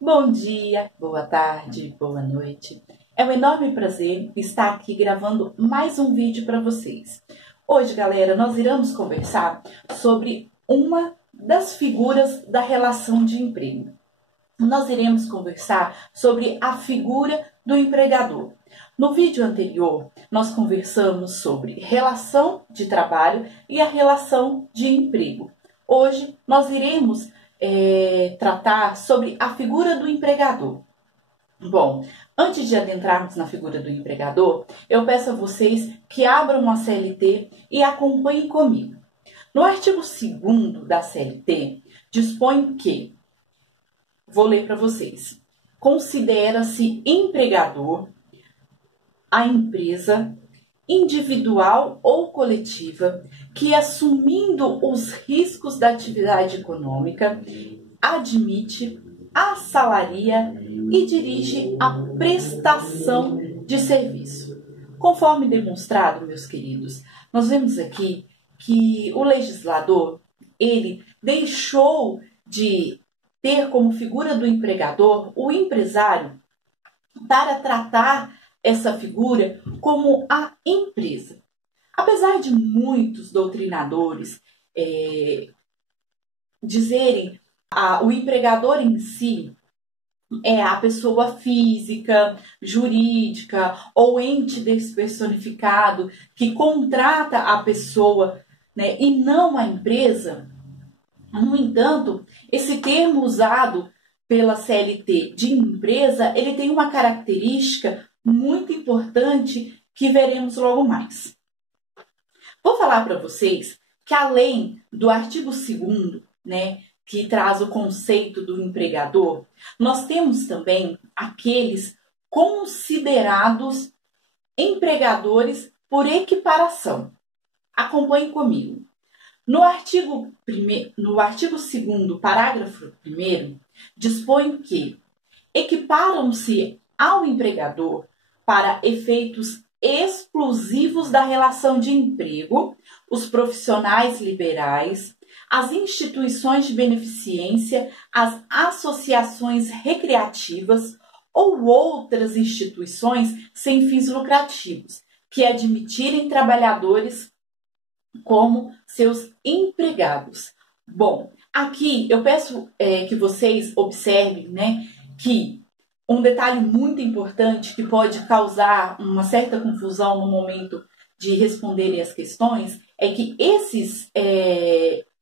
Bom dia, boa tarde, boa noite. É um enorme prazer estar aqui gravando mais um vídeo para vocês. Hoje, galera, nós iremos conversar sobre uma das figuras da relação de emprego. Nós iremos conversar sobre a figura do empregador. No vídeo anterior, nós conversamos sobre relação de trabalho e a relação de emprego. Hoje, nós iremos tratar sobre a figura do empregador. Bom, antes de adentrarmos na figura do empregador, eu peço a vocês que abram a CLT e acompanhem comigo. No artigo 2º da CLT, dispõe que, vou ler para vocês, considera-se empregador a empresa individual ou coletiva que, assumindo os riscos da atividade econômica, admite, assalaria e dirige a prestação de serviço. Conforme demonstrado, meus queridos, nós vemos aqui que o legislador, ele deixou de ter como figura do empregador o empresário para tratar essa figura como a empresa. Apesar de muitos doutrinadores dizerem o empregador em si é a pessoa física, jurídica ou ente despersonificado que contrata a pessoa, né, e não a empresa. No entanto, esse termo usado pela CLT de empresa, ele tem uma característica muito importante que veremos logo mais. Vou falar para vocês que, além do artigo 2º, né, que traz o conceito do empregador, nós temos também aqueles considerados empregadores por equiparação. Acompanhe comigo. No artigo 2º, parágrafo 1º, dispõe que equiparam-se ao empregador para efeitos exclusivos da relação de emprego os profissionais liberais, as instituições de beneficência, as associações recreativas ou outras instituições sem fins lucrativos que admitirem trabalhadores como seus empregados. Bom, aqui eu peço que vocês observem, né, que um detalhe muito importante que pode causar uma certa confusão no momento de responderem as questões é que esses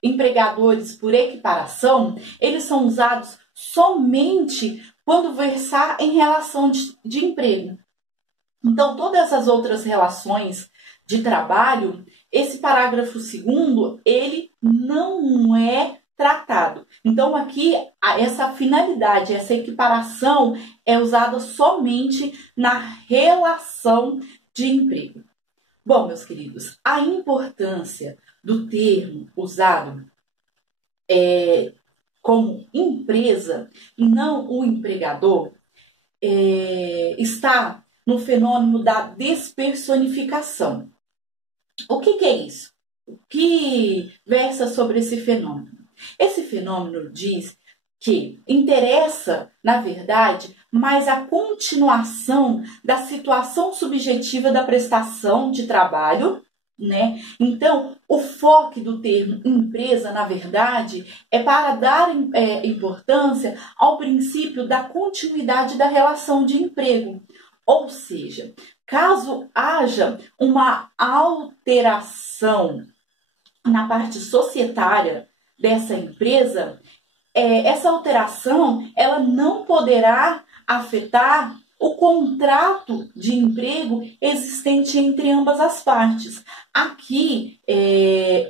empregadores por equiparação, eles são usados somente quando versar em relação de emprego. Então, todas as outras relações de trabalho, esse parágrafo 2º, ele não é tratado. Então, aqui, essa finalidade, essa equiparação é usada somente na relação de emprego. Bom, meus queridos, a importância do termo usado como empresa e não o empregador está no fenômeno da despersonificação. O que é isso? O que versa sobre esse fenômeno? Esse fenômeno diz que interessa, na verdade, mais a continuação da situação subjetiva da prestação de trabalho, né? Então, o foco do termo empresa, na verdade, é para dar importância ao princípio da continuidade da relação de emprego. Ou seja, caso haja uma alteração na parte societária dessa empresa, essa alteração ela não poderá afetar o contrato de emprego existente entre ambas as partes. Aqui,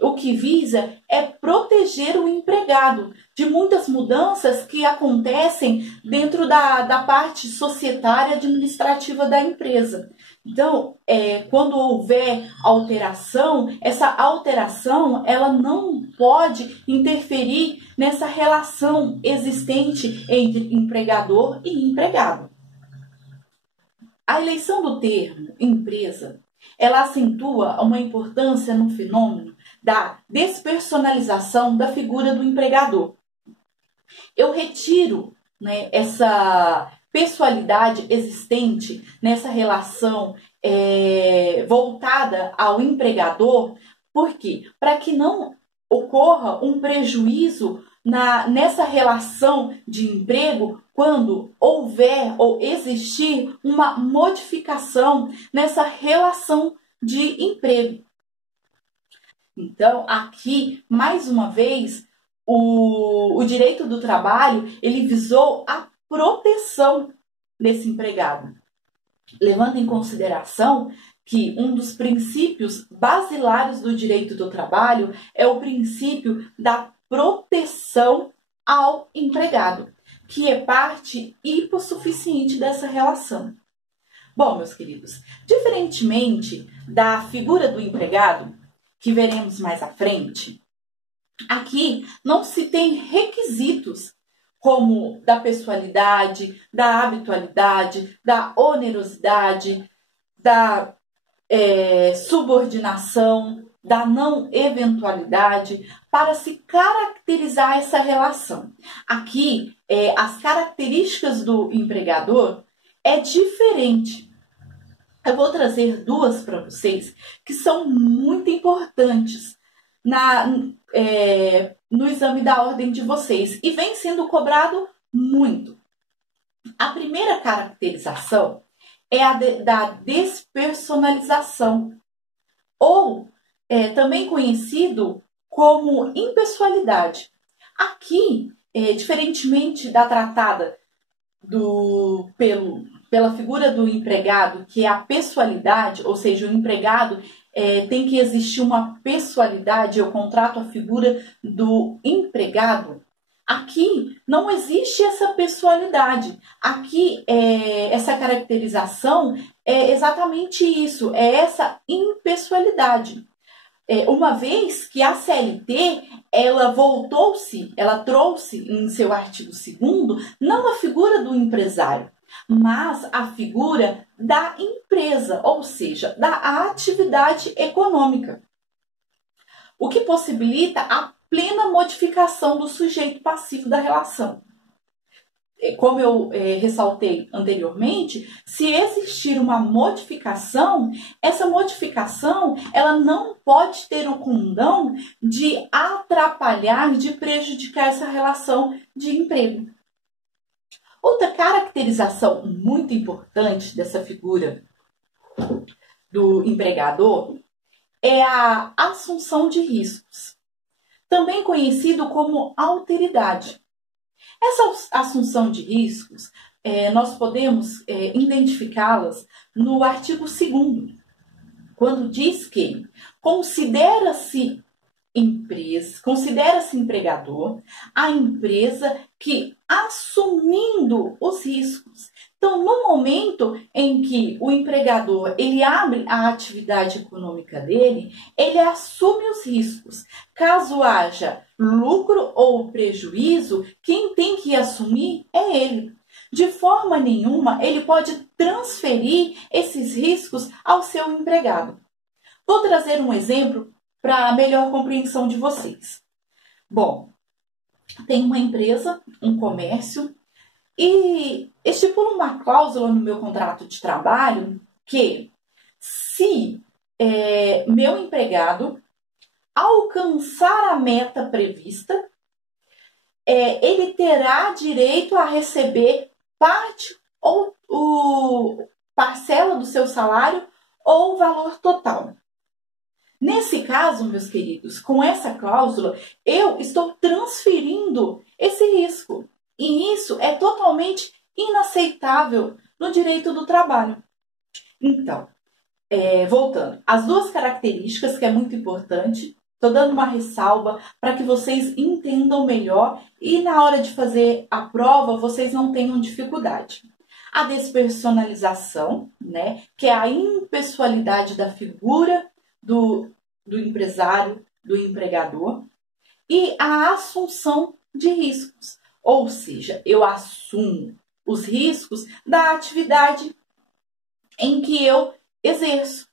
o que visa é proteger o empregado de muitas mudanças que acontecem dentro da parte societária administrativa da empresa. Então, quando houver alteração, essa alteração ela não pode interferir nessa relação existente entre empregador e empregado. A eleição do termo empresa ela acentua uma importância no fenômeno da despersonalização da figura do empregador. Eu retiro, né, essa pessoalidade existente nessa relação voltada ao empregador, porque para que não ocorra um prejuízo nessa relação de emprego quando houver ou existir uma modificação nessa relação de emprego. Então, aqui, mais uma vez, o direito do trabalho, ele visou a proteção desse empregado, levando em consideração que um dos princípios basilares do direito do trabalho é o princípio da proteção ao empregado, que é parte hipossuficiente dessa relação. Bom, meus queridos, diferentemente da figura do empregado, que veremos mais à frente, aqui não se tem requisitos como da pessoalidade, da habitualidade, da onerosidade, da subordinação, da não eventualidade para se caracterizar essa relação. Aqui, as características do empregador é diferente. Eu vou trazer duas para vocês que são muito importantes no exame da ordem de vocês e vem sendo cobrado muito. A primeira caracterização é a da despersonalização, ou também conhecido como impessoalidade. Aqui, diferentemente da tratada pela figura do empregado, que é a pessoalidade, ou seja, o empregado tem que existir uma pessoalidade, eu contrato a figura do empregado. Aqui não existe essa pessoalidade. Aqui, essa caracterização é exatamente isso, é essa impessoalidade. Uma vez que a CLT, ela trouxe em seu artigo 2º, não a figura do empresário, mas a figura da empresa, ou seja, da atividade econômica, o que possibilita a plena modificação do sujeito passivo da relação. Como eu ressaltei anteriormente, se existir uma modificação, essa modificação ela não pode ter o condão de atrapalhar, de prejudicar essa relação de emprego. Outra caracterização muito importante dessa figura do empregador é a assunção de riscos, também conhecido como alteridade. Essa assunção de riscos, nós podemos identificá-las no artigo 2º, quando diz que considera-se empregador a empresa que, assumindo os riscos. Então, no momento em que o empregador ele abre a atividade econômica dele, ele assume os riscos. Caso haja lucro ou prejuízo, quem tem que assumir é ele. De forma nenhuma, ele pode transferir esses riscos ao seu empregado. Vou trazer um exemplo para a melhor compreensão de vocês. Bom, tem uma empresa, um comércio, e estipula uma cláusula no meu contrato de trabalho que, se meu empregado alcançar a meta prevista, ele terá direito a receber parte ou parcela do seu salário ou o valor total. Nesse caso, meus queridos, com essa cláusula, eu estou transferindo esse risco. E isso é totalmente inaceitável no direito do trabalho. Então, voltando, as duas características que é muito importante, estou dando uma ressalva para que vocês entendam melhor e na hora de fazer a prova vocês não tenham dificuldade. A despersonalização, né, que é a impessoalidade da figura do empresário, do empregador, e a assunção de riscos, ou seja, eu assumo os riscos da atividade em que eu exerço.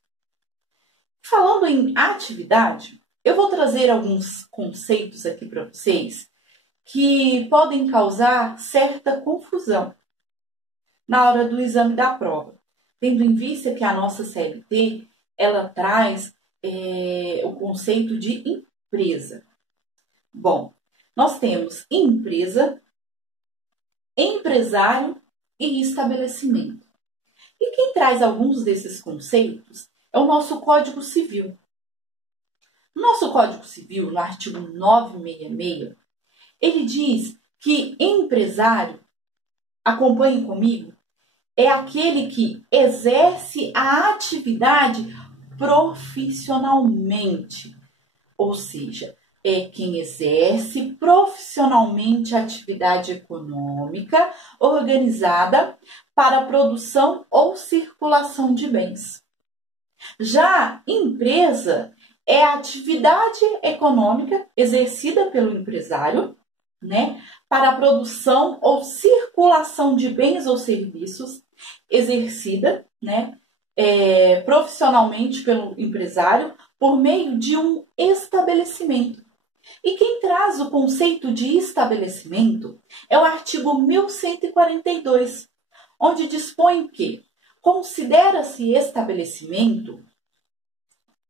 Falando em atividade, eu vou trazer alguns conceitos aqui para vocês que podem causar certa confusão na hora do exame da prova, tendo em vista que a nossa CLT ela traz o conceito de empresa. Bom, nós temos empresa, empresário e estabelecimento. E quem traz alguns desses conceitos é o nosso Código Civil. No nosso Código Civil, no artigo 966, ele diz que empresário, acompanhe comigo, é aquele que exerce a atividade profissionalmente, ou seja, é quem exerce profissionalmente a atividade econômica organizada para a produção ou circulação de bens. Já empresa é a atividade econômica exercida pelo empresário, né, para a produção ou circulação de bens ou serviços exercida, né, profissionalmente pelo empresário por meio de um estabelecimento. E quem traz o conceito de estabelecimento é o artigo 1142, onde dispõe que considera-se estabelecimento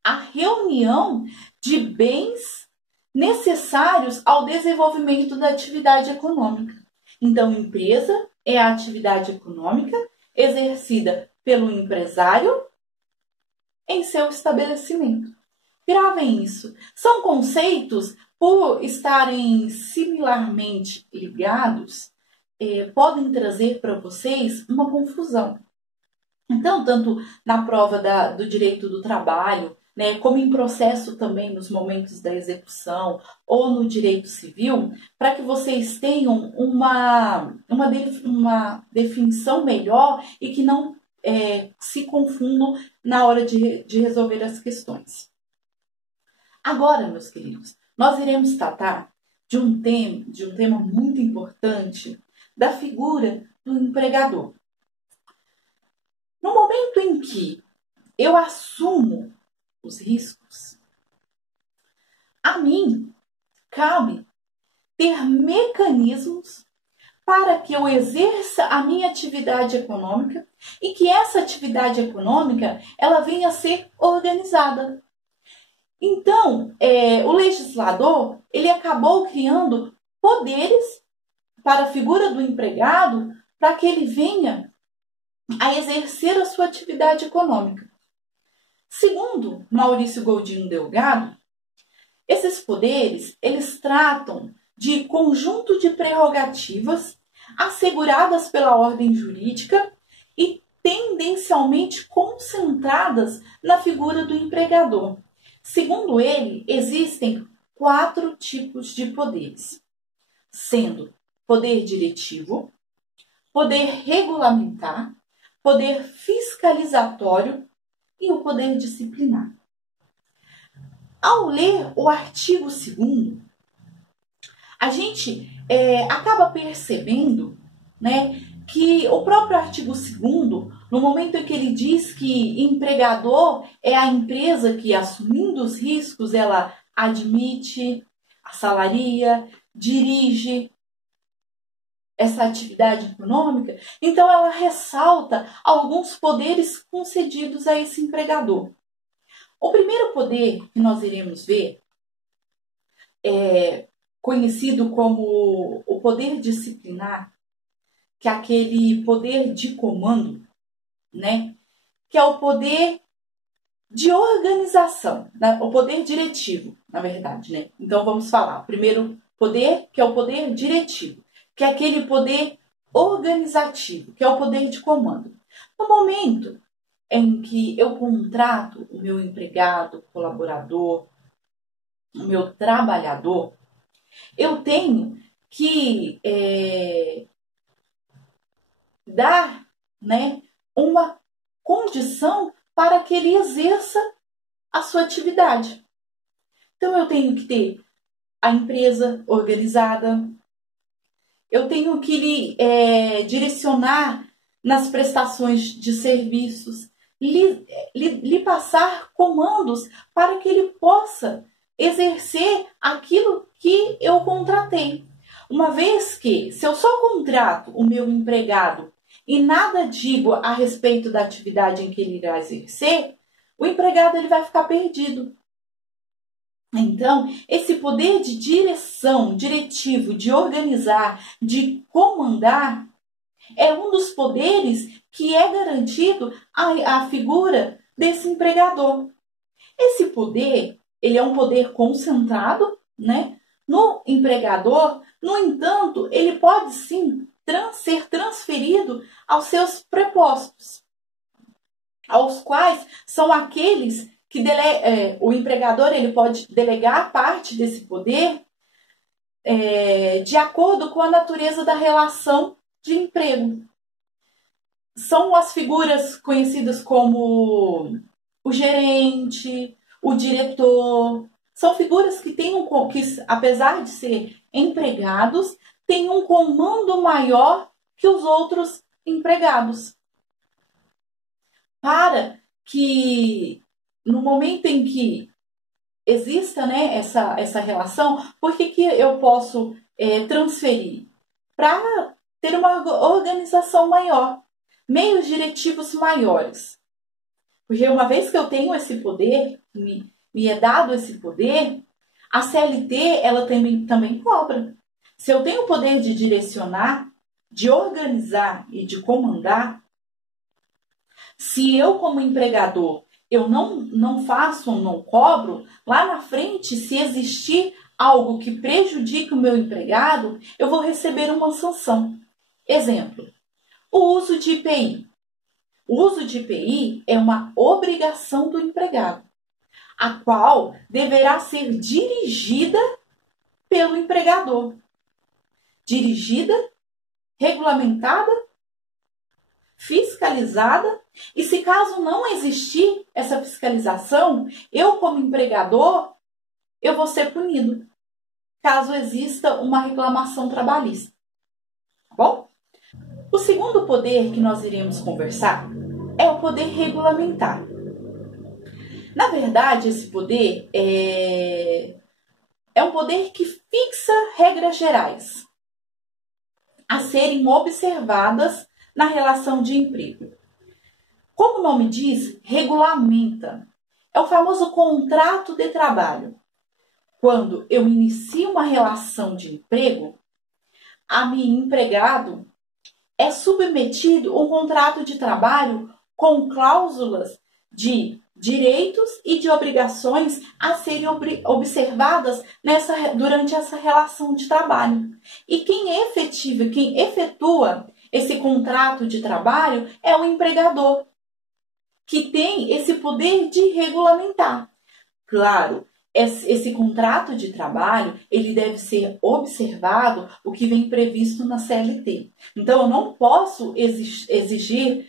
a reunião de bens necessários ao desenvolvimento da atividade econômica. Então, empresa é a atividade econômica exercida pelo empresário em seu estabelecimento. Gravem isso. São conceitos, por estarem similarmente ligados, podem trazer para vocês uma confusão. Então, tanto na prova do direito do trabalho, né, como em processo também nos momentos da execução ou no direito civil, para que vocês tenham uma definição melhor e que não se confundam na hora de resolver as questões. Agora, meus queridos, nós iremos tratar de um tema muito importante, da figura do empregador. No momento em que eu assumo os riscos, a mim cabe ter mecanismos para que eu exerça a minha atividade econômica e que essa atividade econômica ela venha a ser organizada. Então, o legislador ele acabou criando poderes para a figura do empregado para que ele venha a exercer a sua atividade econômica. Segundo Maurício Goldino Delgado, esses poderes eles tratam de conjunto de prerrogativas asseguradas pela ordem jurídica e tendencialmente concentradas na figura do empregador. Segundo ele, existem 4 tipos de poderes, sendo poder diretivo, poder regulamentar, poder fiscalizatório e o poder disciplinar. Ao ler o artigo 2º, a gente acaba percebendo, né, que o próprio artigo 2º, no momento em que ele diz que empregador é a empresa que, assumindo os riscos, ela admite, assalaria, dirige essa atividade econômica, então ela ressalta alguns poderes concedidos a esse empregador. O primeiro poder que nós iremos ver é conhecido como o poder disciplinar, que é aquele poder de comando, né? Que é o poder de organização, né? O poder diretivo, na verdade, né? Então vamos falar. O primeiro poder, que é o poder diretivo, que é aquele poder organizativo, que é o poder de comando. No momento em que eu contrato o meu empregado, colaborador, o meu trabalhador, eu tenho que dar, né, uma condição para que ele exerça a sua atividade. Então, eu tenho que ter a empresa organizada, eu tenho que lhe direcionar nas prestações de serviços, lhe passar comandos para que ele possa exercer aquilo que eu contratei. Uma vez que, se eu só contrato o meu empregado e nada digo a respeito da atividade em que ele irá exercer, o empregado ele vai ficar perdido. Então, esse poder de direção, diretivo, de organizar, de comandar, é um dos poderes que é garantido à figura desse empregador. Esse poder, ele é um poder concentrado, né, no empregador. No entanto, ele pode sim ser transferido aos seus prepostos, aos quais são aqueles que o empregador ele pode delegar parte desse poder de acordo com a natureza da relação de emprego. São as figuras conhecidas como o gerente, o diretor. São figuras que têm que, apesar de ser empregados, têm um comando maior que os outros empregados. Para que no momento em que exista, né, essa relação, por que eu posso transferir? Para ter uma organização maior, meios diretivos maiores. Porque uma vez que eu tenho esse poder, me é dado esse poder, a CLT ela também cobra. Se eu tenho o poder de direcionar, de organizar e de comandar, se eu como empregador eu não faço ou não cobro, lá na frente, se existir algo que prejudique o meu empregado, eu vou receber uma sanção. Exemplo, o uso de IPI. O uso de IPI é uma obrigação do empregado, a qual deverá ser dirigida pelo empregador. Dirigida, regulamentada, fiscalizada, e se caso não existir essa fiscalização, eu como empregador, eu vou ser punido, caso exista uma reclamação trabalhista. Tá bom? O segundo poder que nós iremos conversar é o poder regulamentar. Na verdade, esse poder é um poder que fixa regras gerais a serem observadas na relação de emprego. Como o nome diz, regulamenta. É o famoso contrato de trabalho. Quando eu inicio uma relação de emprego, a meu empregado é submetido a um contrato de trabalho com cláusulas de direitos e de obrigações a serem observadas durante essa relação de trabalho. E quem efetua esse contrato de trabalho é o empregador, que tem esse poder de regulamentar. Claro, esse contrato de trabalho, ele deve ser observado o que vem previsto na CLT. Então, eu não posso exigir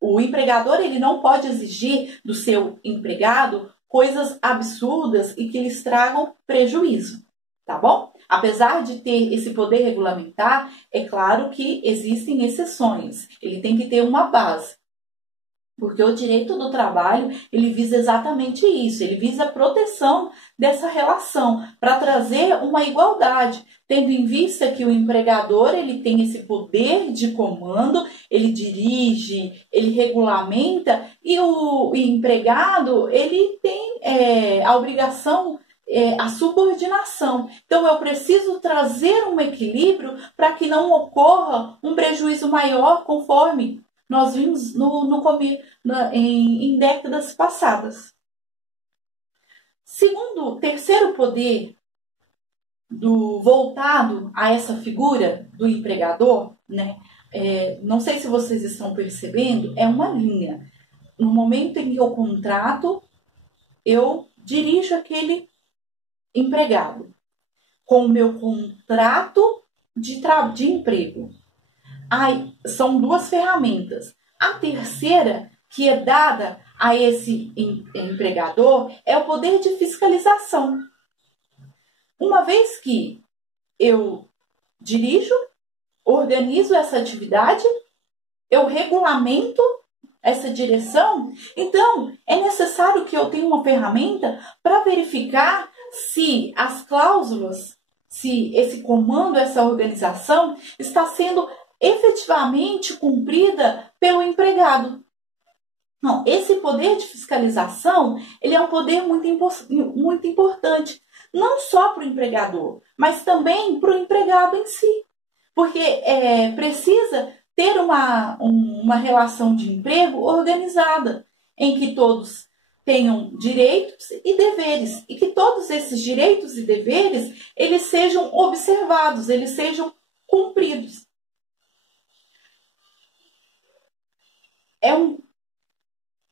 o empregador, ele não pode exigir do seu empregado coisas absurdas e que lhes tragam prejuízo, tá bom? Apesar de ter esse poder regulamentar, é claro que existem exceções. Ele tem que ter uma base. Porque o direito do trabalho, ele visa exatamente isso, ele visa a proteção dessa relação, para trazer uma igualdade, tendo em vista que o empregador, ele tem esse poder de comando, ele dirige, ele regulamenta, e o empregado, ele tem a obrigação, a subordinação. Então, eu preciso trazer um equilíbrio para que não ocorra um prejuízo maior, conforme nós vimos em décadas passadas. Terceiro poder voltado a essa figura do empregador, né? Não sei se vocês estão percebendo, é uma linha. No momento em que eu contrato, eu dirijo aquele empregado com o meu contrato de emprego. São duas ferramentas. A terceira, que é dada a esse empregador, é o poder de fiscalização. Uma vez que eu dirijo, organizo essa atividade, eu regulamento essa direção, então é necessário que eu tenha uma ferramenta para verificar se as cláusulas, se esse comando, essa organização está sendo efetivamente cumprida pelo empregado. Não, esse poder de fiscalização, ele é um poder muito importante, não só para o empregador, mas também para o empregado em si. Porque precisa ter uma relação de emprego organizada, em que todos tenham direitos e deveres, e que todos esses direitos e deveres, eles sejam observados, eles sejam cumpridos.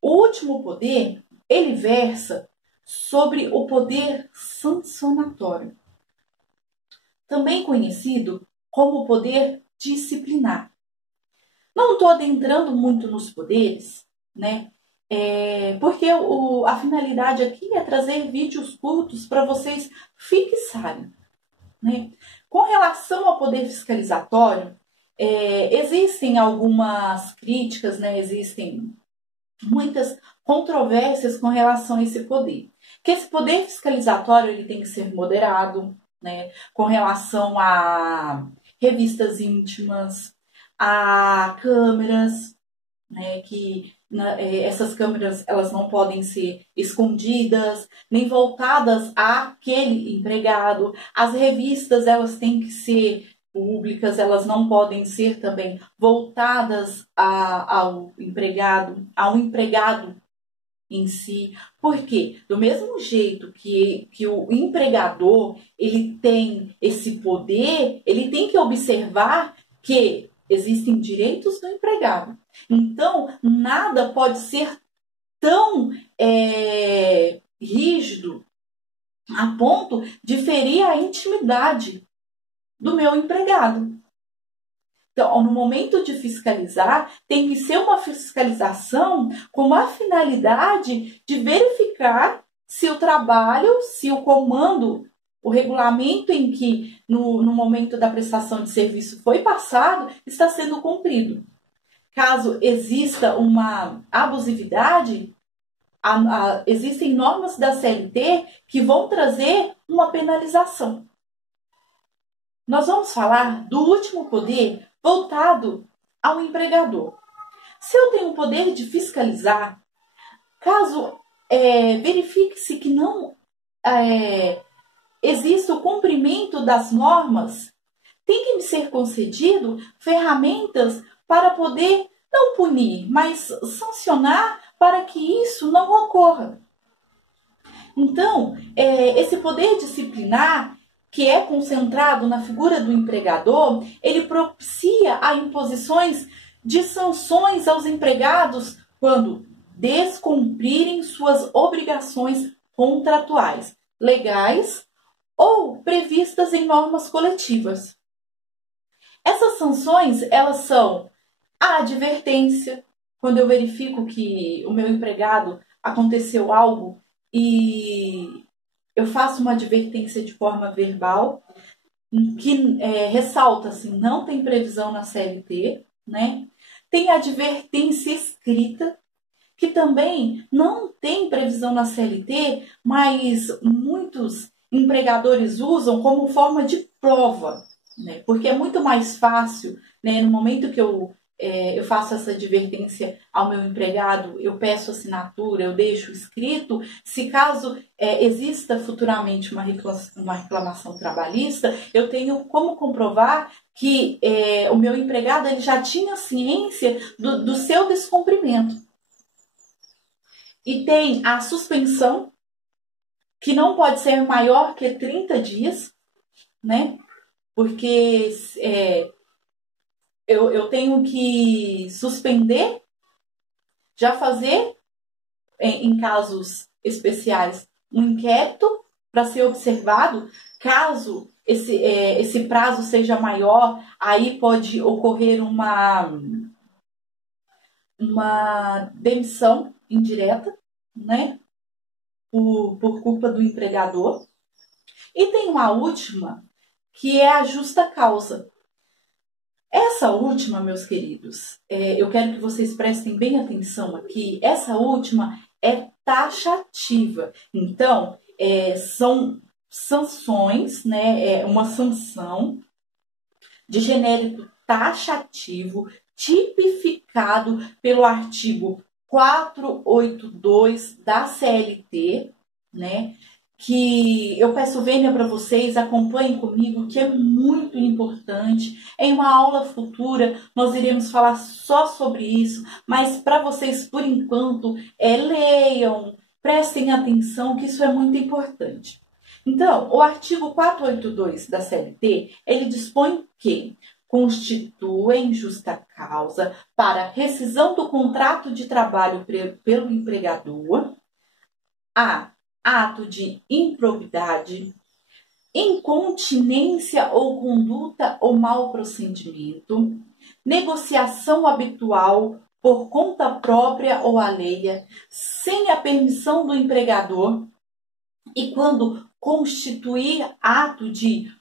O último poder, ele versa sobre o poder sancionatório, também conhecido como poder disciplinar. Não estou adentrando muito nos poderes, né? Porque a finalidade aqui é trazer vídeos curtos para vocês fixarem, né? Com relação ao poder fiscalizatório, existem algumas críticas, né? Existem muitas controvérsias com relação a esse poder. Que esse poder fiscalizatório ele tem que ser moderado, né? Com relação a revistas íntimas, a câmeras, né? Que essas câmeras elas não podem ser escondidas, nem voltadas àquele empregado. As revistas elas têm que ser públicas, elas não podem ser também voltadas ao empregado em si. Porque do mesmo jeito que o empregador ele tem esse poder, ele tem que observar que existem direitos do empregado. Então, nada pode ser tão rígido a ponto de ferir a intimidade do meu empregado. Então, no momento de fiscalizar, tem que ser uma fiscalização com a finalidade de verificar se o trabalho, se o comando, o regulamento em que no momento da prestação de serviço foi passado, está sendo cumprido. Caso exista uma abusividade, existem normas da CLT que vão trazer uma penalização. Nós vamos falar do último poder voltado ao empregador. Se eu tenho o poder de fiscalizar, caso verifique-se que não exista o cumprimento das normas, tem que me ser concedido ferramentas para poder não punir, mas sancionar para que isso não ocorra. Então, esse poder disciplinar, que é concentrado na figura do empregador, ele propicia a imposições de sanções aos empregados quando descumprirem suas obrigações contratuais, legais ou previstas em normas coletivas. Essas sanções, elas são a advertência, quando eu verifico que o meu empregado aconteceu algo e eu faço uma advertência de forma verbal, que ressalta assim, não tem previsão na CLT, né? Tem advertência escrita, que também não tem previsão na CLT, mas muitos empregadores usam como forma de prova, né? Porque é muito mais fácil, né, no momento que eu faço essa advertência ao meu empregado, eu peço assinatura, eu deixo escrito, se caso exista futuramente uma reclamação trabalhista, eu tenho como comprovar que o meu empregado ele já tinha ciência do seu descumprimento. E tem a suspensão, que não pode ser maior que 30 dias, né? Porque eu tenho que suspender, já fazer, em casos especiais, um inquérito para ser observado. Caso esse prazo seja maior, aí pode ocorrer uma demissão indireta, né? Por culpa do empregador. E tem uma última, que é a justa causa. Essa última, meus queridos, eu quero que vocês prestem bem atenção aqui. Essa última é taxativa. Então, são sanções, né? É uma sanção de genérico taxativo tipificado pelo artigo 482 da CLT, né? Que eu peço vênia para vocês, acompanhem comigo, que é muito importante. Em uma aula futura nós iremos falar só sobre isso, mas para vocês, por enquanto, leiam, prestem atenção, que isso é muito importante. Então, o artigo 482 da CLT, ele dispõe que constituem justa causa para rescisão do contrato de trabalho pelo empregador a ato de improbidade, incontinência ou conduta ou mau procedimento, negociação habitual por conta própria ou alheia, sem a permissão do empregador, e quando constituir ato de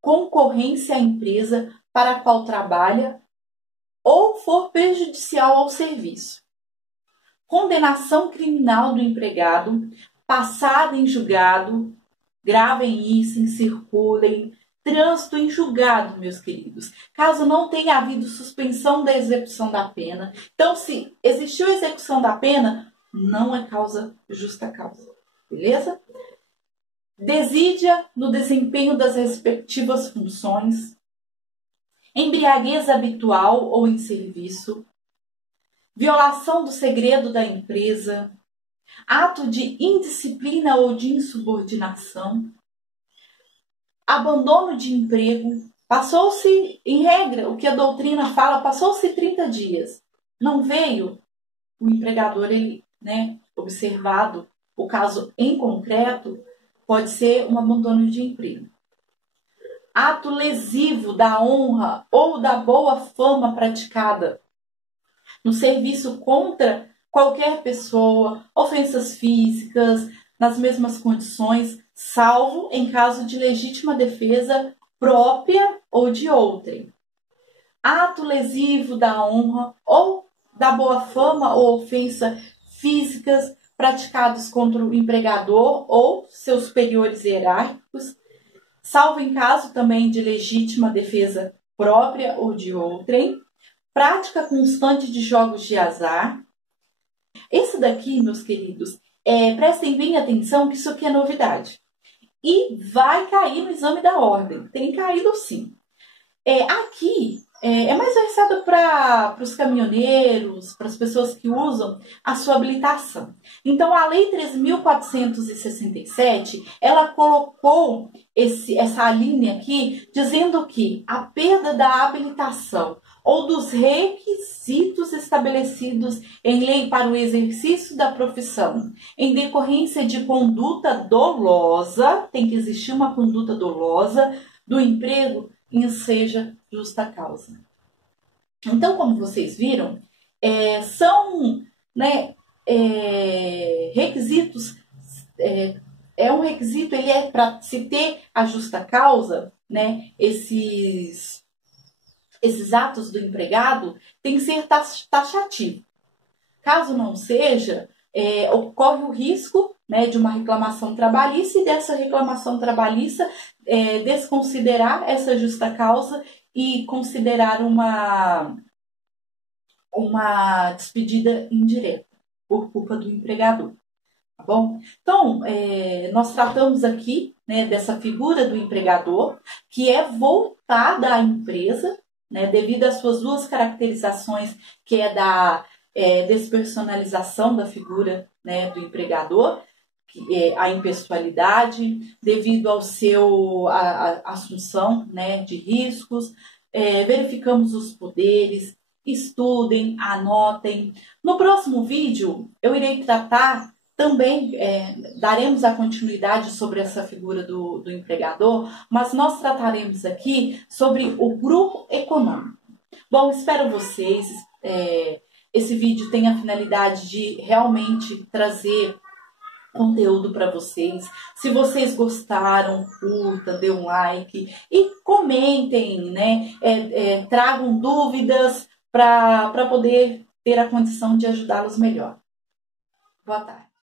concorrência à empresa para a qual trabalha ou for prejudicial ao serviço. Condenação criminal do empregado, passada em julgado, gravem isso, circulem, trânsito em julgado, meus queridos. Caso não tenha havido suspensão da execução da pena, então se existiu execução da pena, não é causa justa causa, beleza? Desídia no desempenho das respectivas funções, embriaguez habitual ou em serviço, violação do segredo da empresa, ato de indisciplina ou de insubordinação, abandono de emprego, passou-se, em regra, o que a doutrina fala, passou-se 30 dias, não veio, o empregador, observado o caso em concreto, pode ser um abandono de emprego. Ato lesivo da honra ou da boa fama praticada no serviço contra qualquer pessoa, ofensas físicas, nas mesmas condições, salvo em caso de legítima defesa própria ou de outrem. Ato lesivo da honra ou da boa fama ou ofensa físicas praticados contra o empregador ou seus superiores hierárquicos, salvo em caso também de legítima defesa própria ou de outrem, prática constante de jogos de azar. Esse daqui, meus queridos, prestem bem atenção que isso aqui é novidade. E vai cair no exame da ordem. Tem caído sim. Aqui é mais versado para os caminhoneiros, para as pessoas que usam a sua habilitação. Então, a Lei 3.467, ela colocou essa linha aqui, dizendo que a perda da habilitação ou dos requisitos estabelecidos em lei para o exercício da profissão, em decorrência de conduta dolosa, tem que existir uma conduta dolosa do emprego, enseja justa causa. Então, como vocês viram, são requisitos, um requisito, ele é para se ter a justa causa, esses atos do empregado tem que ser taxativo. Caso não seja, ocorre o risco de uma reclamação trabalhista e dessa reclamação trabalhista desconsiderar essa justa causa e considerar uma despedida indireta por culpa do empregador. Tá bom? Então, nós tratamos aqui dessa figura do empregador, que é voltada à empresa, devido às suas duas caracterizações, que é da despersonalização da figura do empregador, a impessoalidade, devido ao a assunção de riscos. Verificamos os poderes, estudem, anotem. No próximo vídeo eu irei tratar também, daremos a continuidade sobre essa figura do empregador, mas nós trataremos aqui sobre o grupo econômico. Bom, espero vocês. Esse vídeo tem a finalidade de realmente trazer conteúdo para vocês. Se vocês gostaram, curta, dê um like e comentem, né? Tragam dúvidas para poder ter a condição de ajudá-los melhor. Boa tarde.